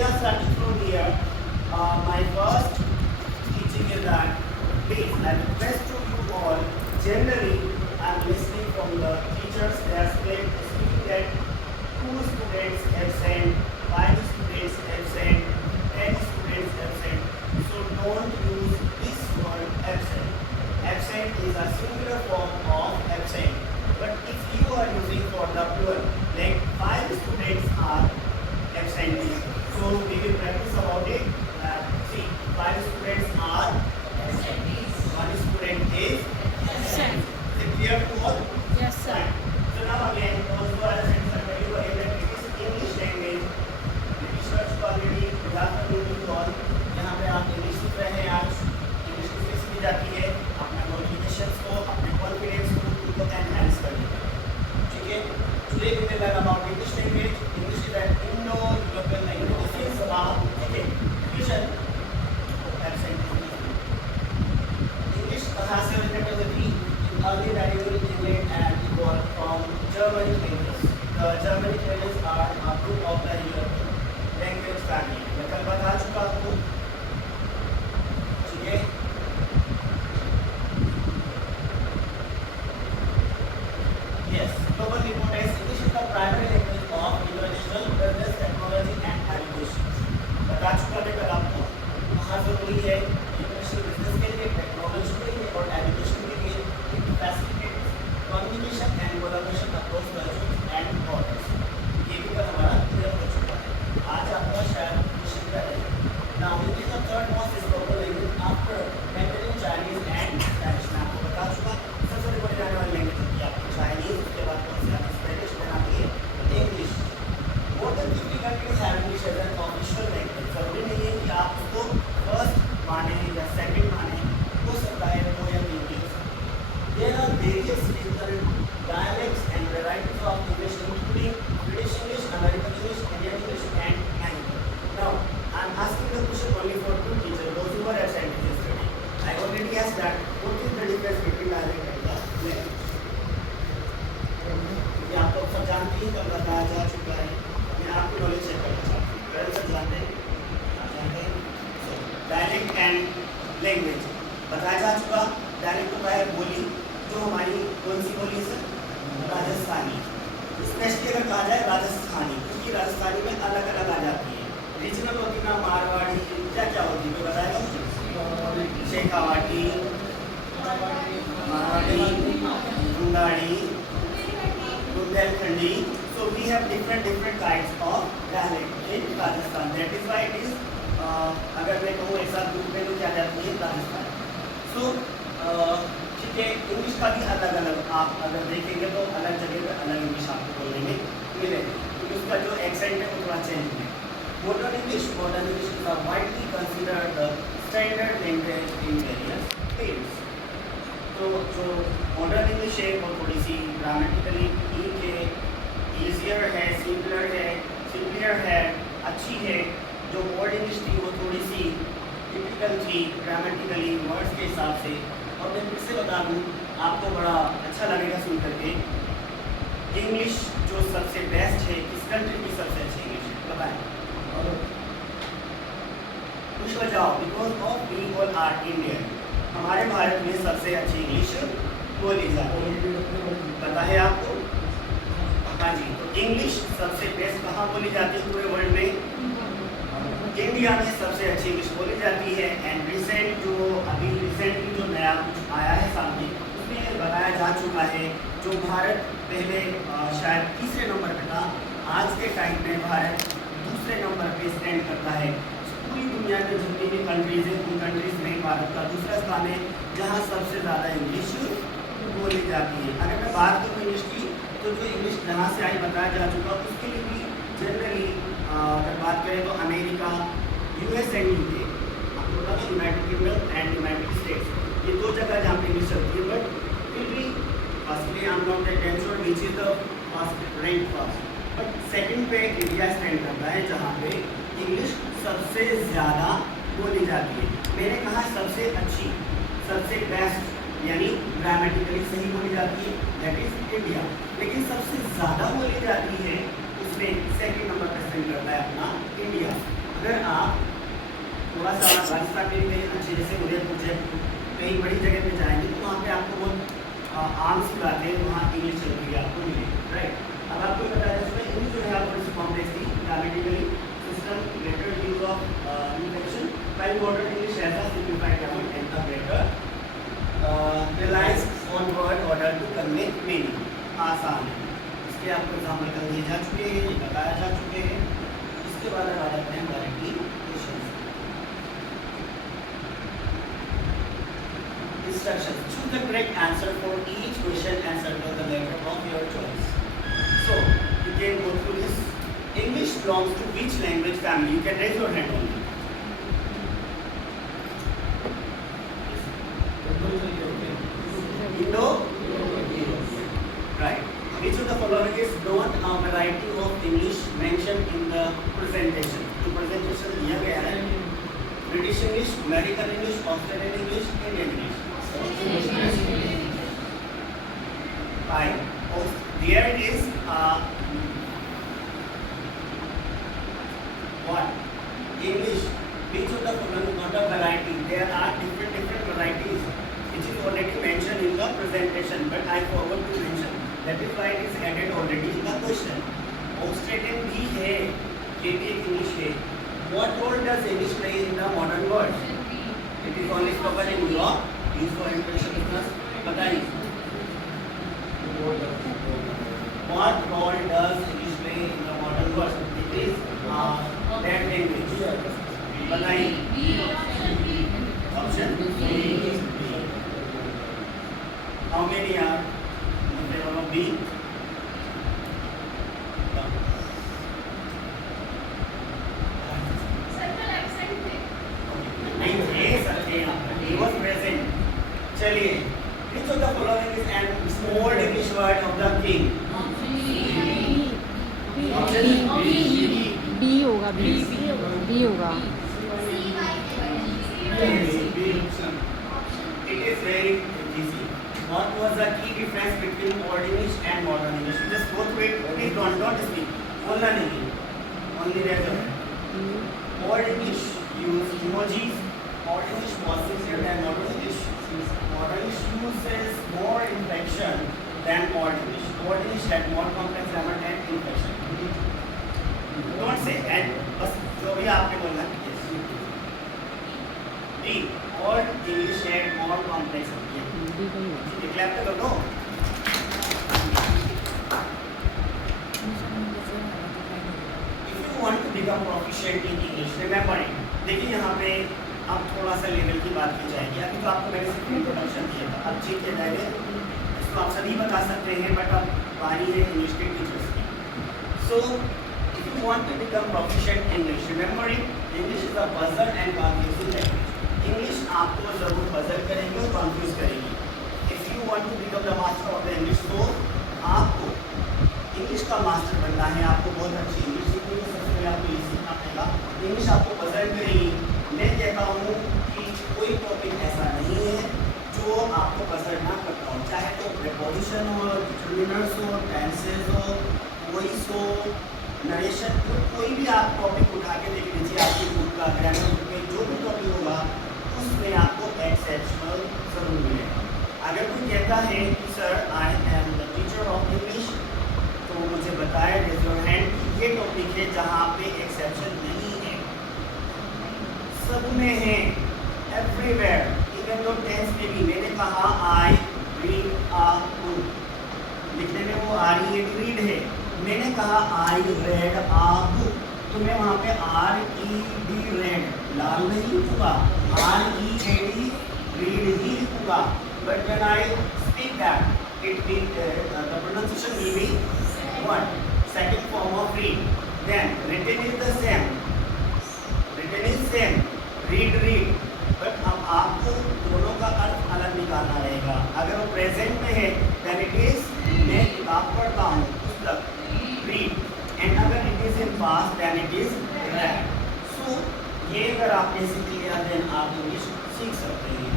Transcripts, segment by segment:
we are starting from here. My first teaching is that please, I request to you all. Generally, I am listening from the teachers. They are speaking that 2 students absent, 5 students absent, 10 students absent. So don't use this word absent. Absent is a singular form of absent. But if you are using for the plural, like 5 students are absent, so we will practice about it. See, 5 students are absent. 1 student is absent. Is it clear to all? Yes, sir. Fine. So now again, those who are absent are very aware that it is English language. British को already याद कर लो you all. यहाँ पे आप English सीख रहे हैं आज. इंग्लिश किस लिए सीखी जाती है? अपने कम्युनिकेशंस को, अपने कॉन्फिडेंस को एनहांस करने के लिए. ठीक है? Today we will learn about English language. English is an Indo-European language. This is okay. Vision. Absent. English कहाँ से originated हुई थी? In early medieval England and evolved from Germanic languages. The Germanic languages are a group of the European language family. मैं कल बता चुका हूँ. ठीक है? Yes. Global importance. English is the primary language of international business, technology and education. बता चुका मैं कल आपको. कहाँ जरूरी है? इंटरनेशनल बिजनेस के लिए, टेक्नोलॉजी के लिए और एजुकेशन के लिए. It facilitates communication and collaboration across cultures and borders. ये भी कल हमारा क्लियर हो चुका है. आज आपका शायद विषय क्या है? Now English is the third most spoken language after Mandarin, Chinese and Spanish. मैं आपको बता चुका. सबसे बड़ी जाने वाली लैंग्वेज होती है आपकी चाइनीज, उसके बाद कौन सी आती है? स्पेनिश, then आती है English. More than 50 countries have English as an official language. जरूरी नहीं है कि आप उसको फर्स्ट माने या सेकंड माने. हो सकता है 2 या 3 भी. There are various different dialects and varieties of English, including British English, American English, Indian English, and Mandarin. Now, I am asking the question only for 2 teachers, those who were absent yesterday. I already asked that what is the difference between dialect and the language? ये आप लोग सब जानते हैं, कल बताया जा चुका है. मैं आपको नॉलेज चेक करना चाहता हूँ. पहले सब जानते हैं? जानते हैं? So, dialect and language बताया जा चुका. डायलेक्ट होता है बोली, जो हमारी कौन सी बोली है? राजस्थानी. स्पेशली अगर कहा जाए राजस्थानी, क्योंकि राजस्थानी में अलग अलग आ जाती है. रीजनल होती ना, मारवाड़ी, क्या क्या होती है बताएगा मुझे? Shekhawati, Marwari, बुंदाड़ी, Bundelkhandi. So we have different kinds of dialect in Rajasthan. That is why it is अगर मैं कहूँ एक साथ ग्रुप में तो क्या जाती है? राजस्थान. So ठीक है, इंग्लिश का भी अलग अलग आप अगर देखेंगे तो अलग जगह पे अलग इंग्लिश आपको बोलने में मिलेगी, क्योंकि उसका जो एक्सेंट है वो थोड़ा चेंज है. Modern English is widely considered the standard language in various fields. तो जो मॉडर्न इंग्लिश है वो थोड़ी सी ग्रामेटिकली ठीक है, ईजियर है, सिंपलर है, अच्छी है. जो ओल्ड इंग्लिश थी वो थोड़ी सी टिपिकल थी ग्रामेटिकली वर्ड्स के हिसाब से. और मैं फिर से बता दूँ आपको, बड़ा अच्छा लगेगा सुन करके. इंग्लिश जो सबसे बेस्ट है, किस कंट्री की सबसे अच्छी इंग्लिश है बताएं? कुछ बजाओ. Because of we all are Indian. हमारे भारत में सबसे अच्छी इंग्लिश बोली जाती है. पता है आपको? हाँ जी. तो इंग्लिश सबसे बेस्ट कहाँ बोली जाती है पूरे वर्ल्ड में? इंडिया में सबसे अच्छी इंग्लिश बोली जाती है. एंड रिसेंटली जो नया कुछ आया है सामने, उसमें बताया जा चुका है जो भारत पहले शायद तीसरे नंबर पे था, आज के टाइम में भारत दूसरे नंबर पे स्टैंड करता है. पूरी दुनिया में जितनी भी कंट्रीज हैं उन कंट्रीज में भारत का दूसरा स्थान है जहाँ सबसे ज़्यादा इंग्लिश बोली जाती है. अगर मैं बात करूँ इंग्लिश की, तो जो इंग्लिश जहाँ से आई बताया जा चुका, उसके लिए भी जनरली अगर बात करें तो America, US and UK, United kingdom and United states, ये 2 जगह जहाँ पे इंग्लिश चलती है. बट फिर भी firstly I am not tension which is the first rank first. But second पे इंडिया स्टैंड करता है जहाँ पे इंग्लिश सबसे ज़्यादा बोली जाती है. मैंने कहा सबसे अच्छी, सबसे बेस्ट, यानी ग्रामेटिकली सही बोली जाती है, दैट इज इंडिया. लेकिन सबसे ज़्यादा बोली जाती है उसमें सेकंड नंबर पर स्टैंड करता है अपना इंडिया. थोड़ा सा राजस्थान में कहीं अच्छे जैसे उदयपुर जयपुर कहीं बड़ी जगह पे जाएंगे तो वहाँ पे आपको बहुत आम सी बातें वहाँ इंग्लिश चल रही है आपको मिलेगी, राइट। अब आपको पता है इसमें इंग्लिश जो है आपको इस कॉम्प्लेक्स थी grammatically system later use of infection by modern English ऐसा simplified grammar and the better relies on word order to convey meaning, आसान है। इसके आपको एग्जाम्पल कर दिए जा चुके हैं, ये बताया जा चुके हैं। इसके बाद आ जाते हैं directly questions. Instructions. Choose the correct answer for each question and circle the letter of your choice. So, you can go through this. English belongs to which language family? You can raise your hand only. Indo? Right. Which of the following is not a variety of English mentioned in the presentation? तो presentation दिया गया है British English, American English, Australian English, Indian English. Fine. Oh, there is what? English. Which of the following not a variety? There are different varieties which is already mentioned in the presentation, but I forgot to mention. That is why it is added already in the question. Australian भी है, ये भी एक English है. What role does English play in the modern world? It is only spoken in Europe. Used for international business. बताइए. What role does English play in the modern world? It is that language. बताइए. Option B. How many are in favor of B? He was present. चलिए, which of the following is an old English word of the king? B होगा B होगा. It is very easy. What was the key difference between old English and modern English? Just go through it. Please don't speak. बोलना नहीं. Only raise your hand. Old English use emojis. Old English was simpler than modern English. Modern English uses more inflection than Old English. Old English had more complex grammar and inflection. Don't say and बस जो भी आपने बोलना है. D. Old English had more complex. ये clap तो कर दो. If you want to become proficient in English, remember it. देखिए यहाँ पे अब थोड़ा सा लेवल की बात की जाएगी. अभी तो आपको मैंने सिर्फ इंट्रोडक्शन दिया था. अब ठीक है जाएगा. इसको आप सभी बता सकते हैं, बट अब बारी है इंग्लिश के टीचर्स की. So, if you want to become proficient in English, remember it. English is a puzzle and confusing language. English आपको जरूर puzzle करेगी और confuse करेगी. If you want to become the master of the English, तो आपको English का master बनना है. आपको बहुत अच्छी इंग्लिश सीखनी है. सबसे पहले आपको ये सीखना पड़ेगा. इंग्लिश आपको puzzle करेगी. मैं कहता हूँ कि कोई टॉपिक ऐसा नहीं है जो आपको पसंद ना करता हो, चाहे तो प्रीपोजिशन हो, डिटरमिनर्स हो, टेंसेस हो, वॉइस हो, नरेशन हो, कोई भी आप टॉपिक उठा के देख लीजिए. आपकी बुक का ग्रामर बुक में जो भी टॉपिक होगा उसमें आपको एक्सेप्शनल जरूर मिलेगा. अगर कोई कहता है कि sir I am the teacher of English, तो मुझे बताए रेज़ योर हैंड कि ये टॉपिक है जहाँ पे एक्सेप्शन नहीं है. सब में है, एवरीवेयर. इवन दो टेंस में भी मैंने कहा आई रीड आ बुक, लिखने में वो आ रही है रीड है. मैंने कहा आई रेड आ बुक, तो मैं वहाँ पे आर ई डी रेड लाल नहीं लिखूँगा, R E A D read ही लिखूँगा. But when I speak that it mean the pronunciation will be what second form of read. Then written is the same, written is same, read read. But अब आपको दोनों का अर्थ अलग निकालना रहेगा. अगर वो प्रेजेंट में है देन इट इज मैं किताब पढ़ता हूँ, पुस्तक, रीड. एंड अगर it is in past then it is red. So ये अगर आपने सीख लिया देन आप इंग्लिश सीख सकते हैं.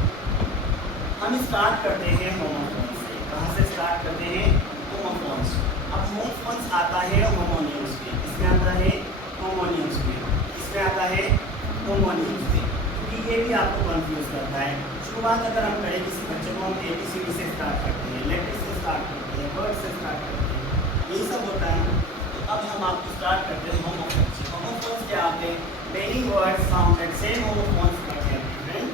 हम स्टार्ट करते हैं होमोफोन्स से. कहाँ से स्टार्ट करते हैं? होमोफोन्स. अब होमोफोन्स आता है होमोनियम्स में. इसमें आता है होमोनियम्स में, इसमें आता है होमोनियम्स में. ये भी आपको कंफ्यूज करता है। शुरुआत अगर हम करें किसी बच्चे को, हम ABCD से स्टार्ट करते हैं, लेटर से स्टार्ट करते हैं, वर्ड से स्टार्ट करते हैं, यही सब होता है ना। तो अब हम आपको स्टार्ट करते हैं होमोफोन्स से। होमोफोन्स क्या होते हैं? Many words sounded same homophones but have different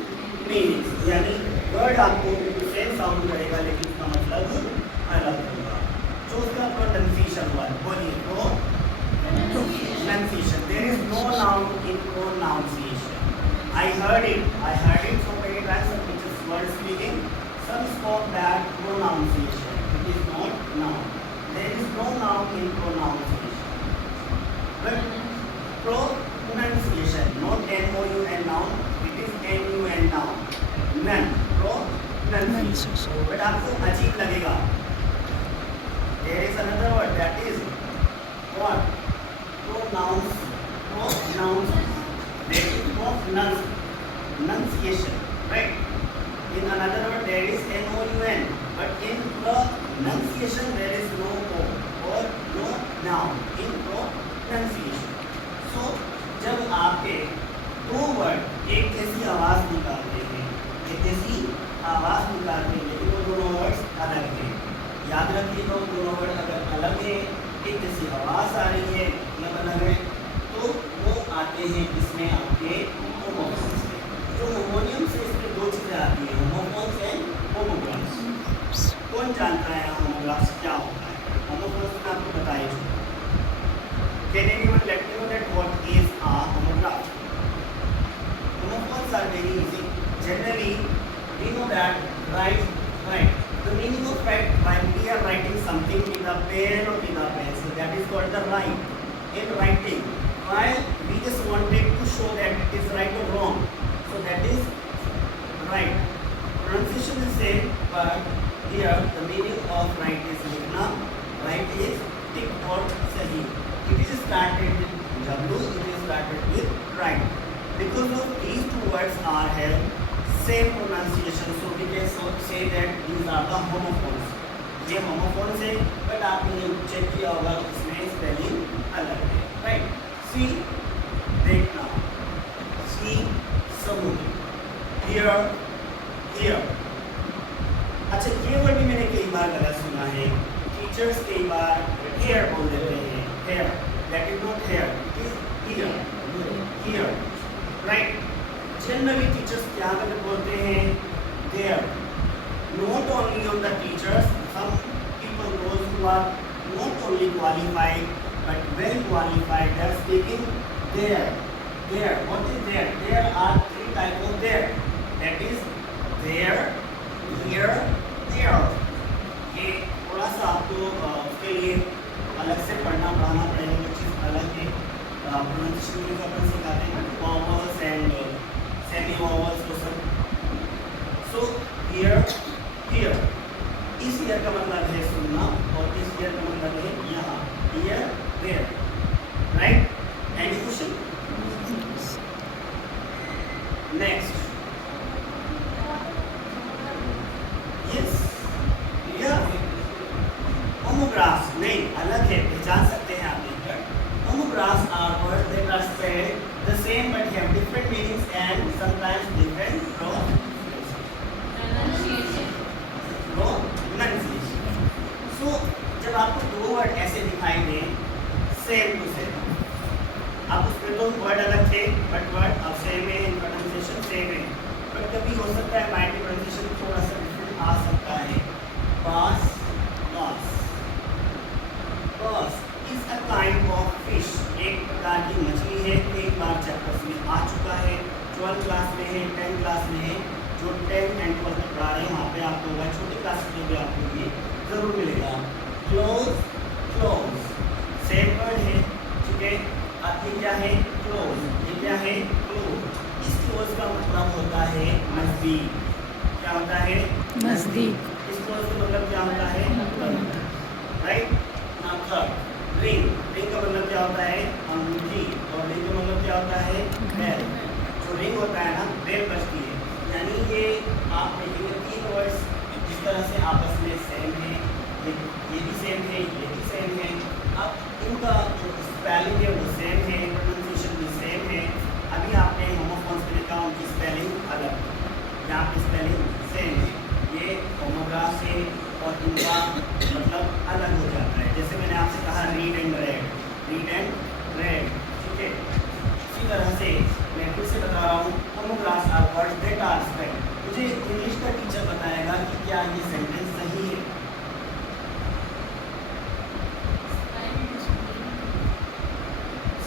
meanings, यानी वर्ड आपको सेम साउंड करेगा लेकिन उसका मतलब अलग होगा। जो उसका प्रोनाउंसिएशन हुआ, बोलिए pronunciation. There is no noun in pronunciation. I heard it so many times some teachers were speaking. Some spoke that pronunciation. It is not noun. There is no noun in pronunciation. But pronunciation, not N-O-U-N noun. It is N-U-N noun. None. Pronunciation. But आपको अजीब लगेगा. There is another word that is what? Pronouns. There is pronunciation, right? In another word there is N-O-U-N, but in pronunciation there is no O or no noun in pronunciation. So जब आपके दो word एक जैसी आवाज़ निकालते हैं, लेकिन वो दोनों वर्ड्स अलग हैं, याद रखिएगा वो दोनों वर्ड अगर अलग हैं, एक जैसी आवाज़ आ रही है या अलग है, तो वो आते हैं इसमें आपके होमोफोन्स में। जो होमोनियम से इसमें दो चीज़ें आती हैं, होमोफोन्स एंड होमोग्राफ्स। कौन जानता है होमोग्राफ्स क्या होता है? होमोफोन्स में आपको बताइए। Can anyone let me know that what is a homograph? Homophones are very easy. Generally, we know that right. The meaning of write, while we are writing something with a pen or with a pencil, that is called the write. In writing, while we just wanted to show that it is right or wrong, so that is right. Pronunciation is same, but here the meaning of right is likhna. Right is tick or sahi. It is started with W. It is started with right. Because of these two words are held same pronunciation, so we can say that these are the homophones. ये homophones है, but आपने check किया होगा इसमें spelling अलग है, right? See, देखना, see, समुद्र, here. अच्छा, ये वर्ड भी मैंने कई बार गलत सुना है। टीचर्स कई बार here बोल देते हैं, here. That is not here. It is here, right? Generally teachers क्या गलत बोलते हैं? There. Not only on the teachers, some people those who are not only qualified but well qualified, they are speaking there. What is there? There are three types of there. That is there, here, there. ये थोड़ा सा आपको उसके लिए अलग से पढ़ाना पड़ेगा, वो चीज़ अलग है। प्रोनाउंसिएशन के अपन सिखाते हैं वॉवल्स एंड सेमी वॉवल्स को सब। सो हियर, इस हियर का मतलब है सुनना और इस हियर का मतलब है यहाँ, here there, right? Any question? Next, yes, homographs नहीं अलग है, पहचान सकते हैं आप देखकर। Homographs are words that are spelled the same but have different meanings and sometimes different pronunciation. So जब आपको दो वर्ड ऐसे दिखाई दें सेम टू सेम, आप उसमें तो वर्ड अलग थे बट वर्ड अब सेम है, प्रोनाउंसिएशन सेम है, बट कभी हो सकता है माइंड की प्रोनाउंसिएशन थोड़ा सा डिफरेंट आ सकता है। बास is a kind of fish, एक प्रकार की मछली है। एक बार चैप्टर्स में आ चुका है, 12 क्लास में है, 10 क्लास में है। जो 10 एंड 12 पढ़ा रहे हैं वहाँ पे आपको होगा, छोटी क्लास में भी आपको ये जरूर मिलेगा। क्लोज सेम वर्ड है, ठीक है। अब ये क्या है? क्लोज। ये क्या है? क्लोज। इस क्लोज का मतलब होता है नजदीक। क्या होता है? नजदीक। इस क्लोज का मतलब क्या होता है? राइट। नाउ थर्ड, रिंग का मतलब क्या होता है? अंगूठी। और रिंग का मतलब क्या होता है? बेल। जो रिंग होता है ना, बेल बजती है। यानी ये आप देखेंगे 3 वर्ड्स इस तरह से आपस में सेम है, ये भी सेम है, ये भी सेम है। अब इनका जो स्पेलिंग है वो सेम है, प्रोनाउंसिएशन भी सेम है। अभी आपने होमोफोन्स में देखा, उनकी spelling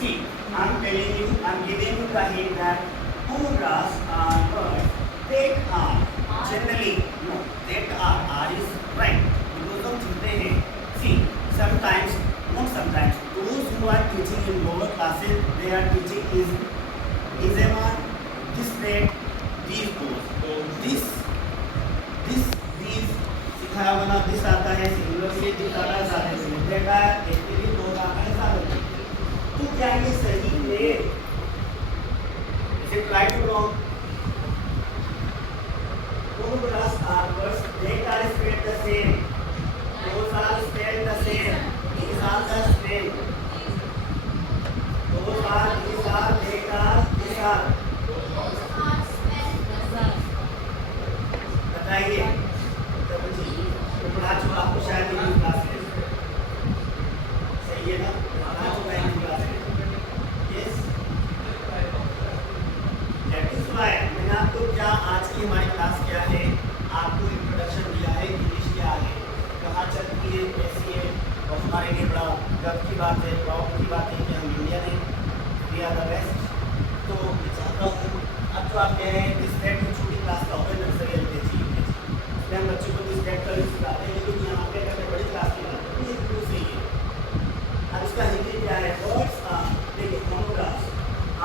See, I'm giving you the hint that homographs are words that are generally no, that are is right because of चुनते हैं. See, sometimes, not sometimes, those who are teaching in lower classes, they are teaching is a man, this that, these goes. This these सिखाया वाला this आता है singular से, this आता है सादे से. देखा है एक के लिए दो आता है सादे से. तो क्या ये सही है? Is it right or wrong? Homographs are words that are spelled the same. Those are spelled the same. These are the same. Those are, these are, they are, these are. बताइए. आज आपको शायद नहीं क्लास है. सही है ना? आज नहीं क्लास है. Yes. That is why मैंने आपको क्या आज की हमारी क्लास क्या है, आपको इंट्रोडक्शन दिया है, इंग्लिश क्या है, कहाँ चलती है, कैसी है, और हमारे लिए बड़ा गर्व की बात है, प्राउड की बात है कि हम इंडियन हैं, वी आर द बेस्ट. तो मैं चाहता हूँ अब जो आप कह रहे हैं डिस्ट्रैक्ट में छोटी क्लास का होगा नर्सरी एलकेजी इसलिए हम बच्चों को डिस्ट्रैक्ट कर सिखाते हैं, लेकिन यहाँ पे अगर बड़ी क्लास की बात है ये क्यों सही है. अब इसका हिंदी क्या है? वर्ड्स देखिए होमोग्राफ्स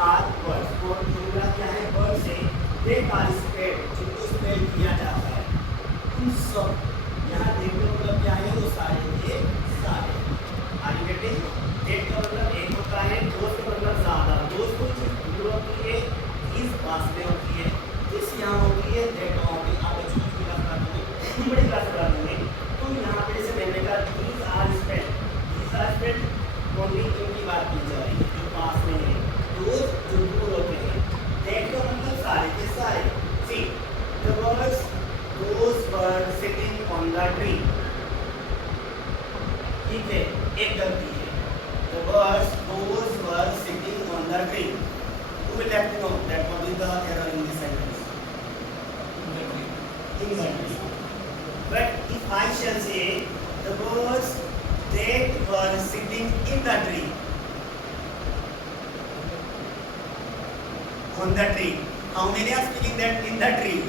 आर वर्ड्स, और होमोग्राफ क्या है? वर्ड से दे आर स्पेल्ड, जिनको स्पेल किया जाता है उन सब. यहाँ देखने का मतलब क्या है? वो सारे के सारे. Are you getting? डेट का मतलब एक होता है, दोस्त का मतलब ज़्यादा. दोस्त को दूर होती है, इस पास में होती है, इस यहाँ होती है, डेट वहाँ होती है. आप बच्चों की क्लास करा देंगे, बड़ी क्लास करा देंगे. तो यहाँ पे जैसे मैंने कहा दीज आर स्पेल्ड ओनली इनकी बात की जा रही है जो पास में है. दोस्त जो दूर होते हैं. डेट का मतलब सारे के सारे. See the words those were sitting on the tree. ठीक है, एक गलती है. The words those were sitting on the tree. Who will let me know that what is the error in this sentence? In the tree. But if I shall say the words that were sitting in the tree. On the tree. How many are speaking that in the tree?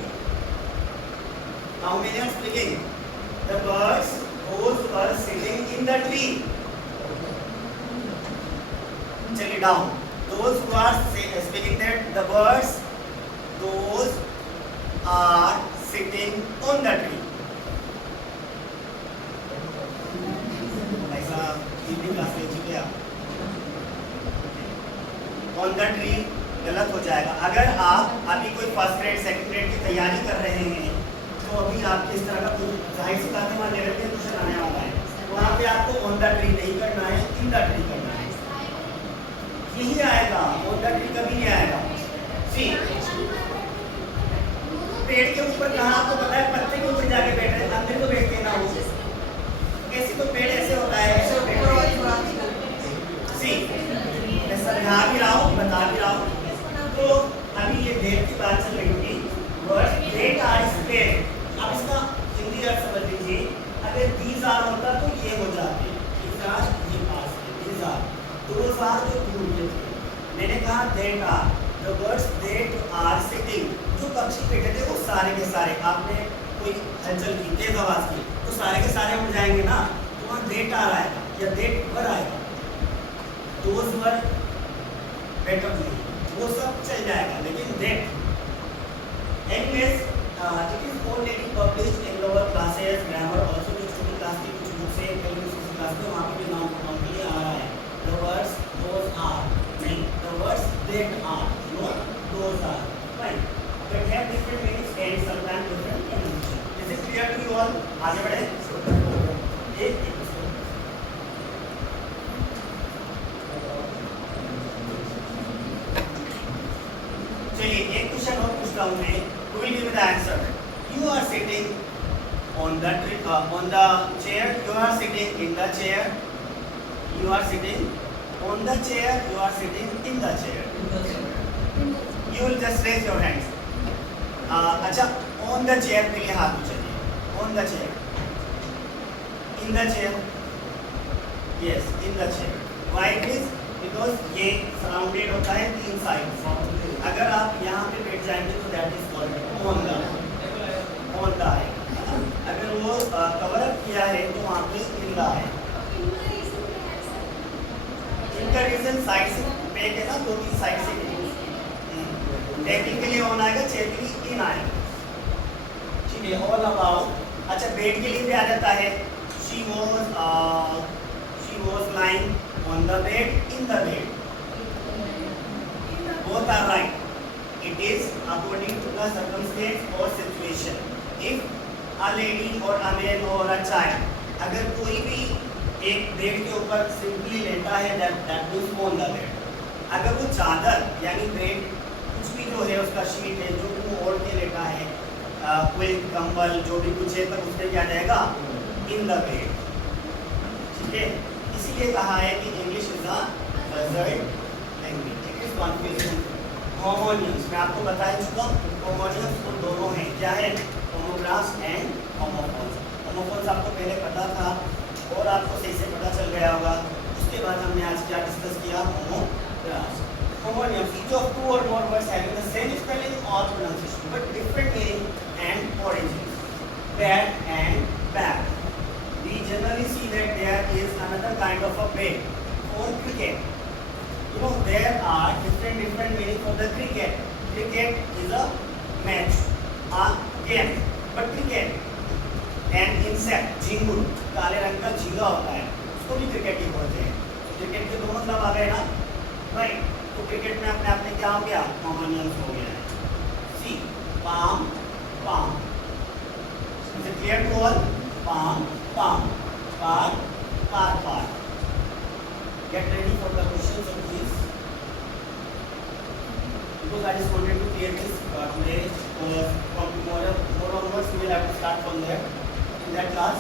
How many are speaking? The birds those were sitting in the tree. Check it down. Those who are speaking that the birds those are sitting on the tree. ऐसा Hindi class ले चुके आप. On the tree गलत हो जाएगा. अगर आप अभी कोई फर्स्ट ग्रेड सेकंड ग्रेड की तैयारी कर रहे हैं तो अभी आपके इस तरह का कोई जाहिर सी बात है वहाँ लेवल पे क्वेश्चन आने वाला है. वहाँ पे आपको ऑन द ट्री नहीं करना है, इन द ट्री करना है. यही आएगा, ऑन द ट्री कभी नहीं आएगा. सी पेड़ के ऊपर कहाँ आपको पता है पत्ते के ऊपर जाके बैठ रहे हैं, अंदर को बैठते ना हो. कैसे तो पेड़ ऐसे होता है, ऐसे बैठते हैं. सी मैं समझा भी रहा हूँ, बता भी रहा हूँ. तो अभी ये डेट की बात चल रही थी. Word that are spelled. अब इसका हिंदी अर्थ समझ लीजिए. अगर these are होता तो ये हो जाते. these are ये पास है. these are those are जो दूर के थे. मैंने कहा that are the words that are sitting. जो पक्षी बैठे थे वो सारे के सारे. आपने कोई हलचल की, तेज आवाज की तो सारे के सारे उड़ जाएंगे ना. तो वहाँ that are आएगा या that were आएगा. those were better नहीं, वो सब चल जाएगा. लेकिन that anyways it is already published in lower classes grammar also. जो छोटी क्लास की कुछ बुक्स है कई दूसरी क्लास में वहाँ पे भी नाम के लिए आ रहा है. the words those are नहीं, the words that are not those are. fine, but have different meanings and sometimes different pronunciation. is it clear to you all? आगे बढ़े. एक चलिए एक क्वेश्चन और पूछता हूँ मैं. Who will give me the answer? You are sitting on the chair. You are sitting in the chair. You are sitting on the chair. You are sitting in the chair. You will just raise your hands. अच्छा, on the chair के लिए हाथ उठाइए. On the chair. In the chair. Yes, in the chair. Why it is? Because ये surrounded होता है 3 side. अगर आप यहाँ पे बैठ जाएंगे तो दैट इज कॉल्ड होंडा है। अगर वो कवर अप किया है तो वहाँ पे हिंदा है। इनका रीजन साइड से बैक है ना, 2-3 साइड से टेक्निकली ऑन आएगा, चेकली इन आएगा। ठीक है, ऑल अबाउट। अच्छा, बेड के लिए भी आ जाता है। She was lying on the bed, in the bed, both are right. It is according to the circumstance or situation. If a lady or a man or a child, अगर कोई भी एक बेड के ऊपर सिंपली लेटा है, that means on the bed. अगर वो चादर यानी बेड कुछ भी जो है उसका शीट है जो वो ओढ़ के लेटा है, कोई कंबल जो भी कुछ है, तब उसमें क्या जाएगा, इन द बेड। ठीक है, इसीलिए कहा है कि English is a buzzard language. It is confusion. Homonyms मैं आपको बता ही चुका। होमोनियम्स तो दोनों हैं, क्या है, होमोग्राफ्स एंड होमोफोन्स। होमोफोन्स आपको पहले पता था और आपको सही से पता चल गया होगा। उसके बाद हमने आज क्या डिस्कस किया, homographs. Homonyms, each of 2 or more words having the same spelling or pronunciation but different meaning and origin. Bat and bat. We generally see that there is another kind of a bat for cricket. You know, there are different meaning for the cricket. Cricket is a match, a game. But cricket and insect, झिंगुर, काले रंग का झींगा होता है, उसको भी cricket ही बोलते हैं। क्रिकेट के दो मतलब आ गए ना, राइट। तो क्रिकेट में अपने आप में क्या हो गया, होमोनियम्स हो गया है। See palm palm, is it clear to all? Palm palm, par par par. Get ready for the questions of this, because I just wanted to clear this today. From tomorrow onwards we will have to start from there. In that class,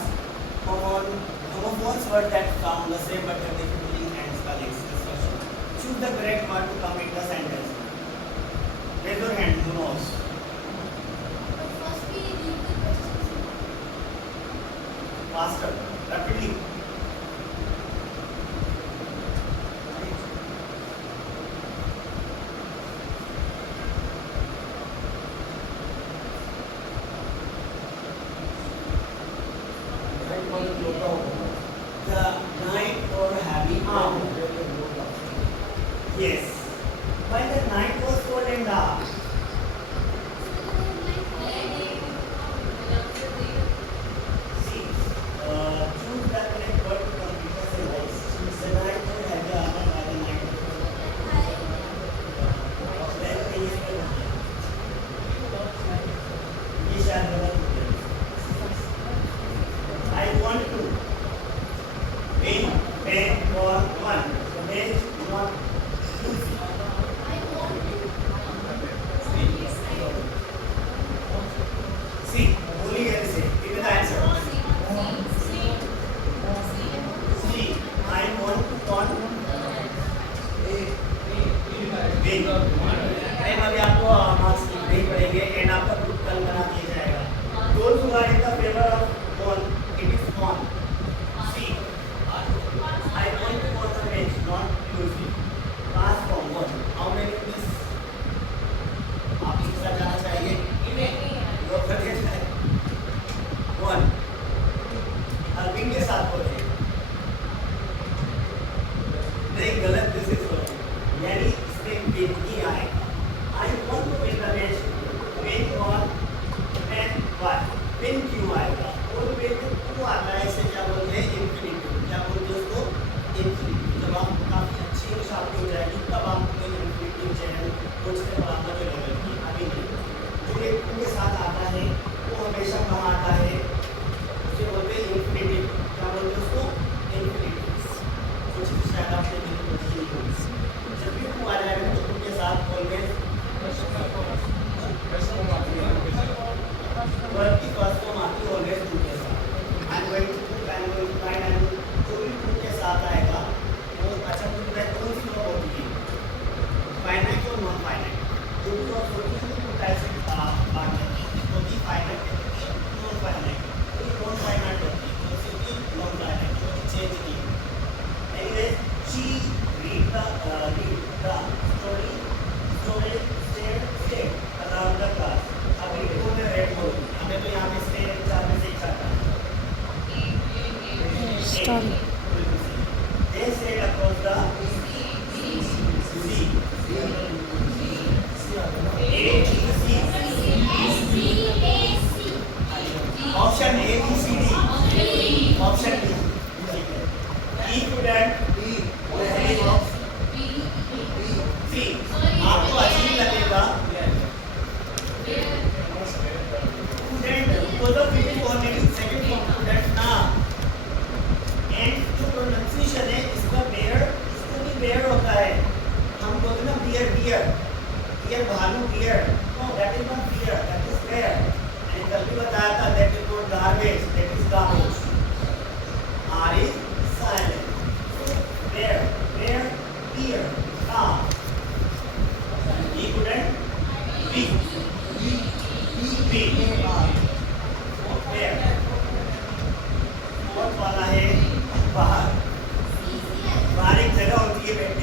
homophones were that sound the same but have different meaning and spellings. Choose the correct word to complete the sentence. Raise your hand, who knows? First we read the questions. Faster, rapidly. The night or heavy arm. Yes. Why the night was cold and dark? See, choose the correct word to complete the sentence. The night was heavy armor by the night. Then the is the ये शायद गलत हो गया। I want to win 10 or 1. So then not see, only here say. Give me the answer. See, I want to win. Then अभी आपको marks नहीं पड़ेंगे and आपका ग्रुप कल बना दिया जाएगा। Those who are in the favor of on, it is on. See, I want to win the match, not lose it. Pass from one. How many of this? आप इसके साथ जाना चाहेंगे? लोग करके जाए। One. अरविंद के साथ बोले। नहीं, गलत दिस इज रॉन्ग। यानी इसमें विन ही आए। I want to win the match. Win on and what? Win क्यों आएगा? और win क्यों आता है? इसे क्या बोलते हैं? Infinitive. क्या बोलते हैं उसको? Infinitive. जब आप काफी अच्छी इंग्लिश आपकी हो जाएगी तब आपको infinitive चैनल कुछ से पढ़ाना जो लगेगी। अभी नहीं। जो एक के साथ आता है वो हमेशा कहाँ आता है? उसे बोलते हैं infinitive. क्या बोलते हैं उसको? Infinitive. कुछ भी शायद आपने भी पढ़ी नहीं होगी। जब भी वो आ जाएगा तो उनके साथ always वर्ब की फर्स्ट फॉर्म आती है ऑलवेज टू के साथ। I am going to cook, I am going to write, I am जो भी टू के साथ आएगा वो अच्छा टू का कौन सी वर्ब होती है? फाइनाइट और नॉन फाइनाइट। जो भी वर्ब होती है वो टाइप से बात है। होती फाइनाइट होती है, नॉन फाइनाइट। तो नॉन फाइनाइट होती है, तो सिर्फ नॉन फाइनाइट चेंज नहीं। Anyway, she read the air. Fourth वाला है बाहर। बाहर एक जगह होती है बैठने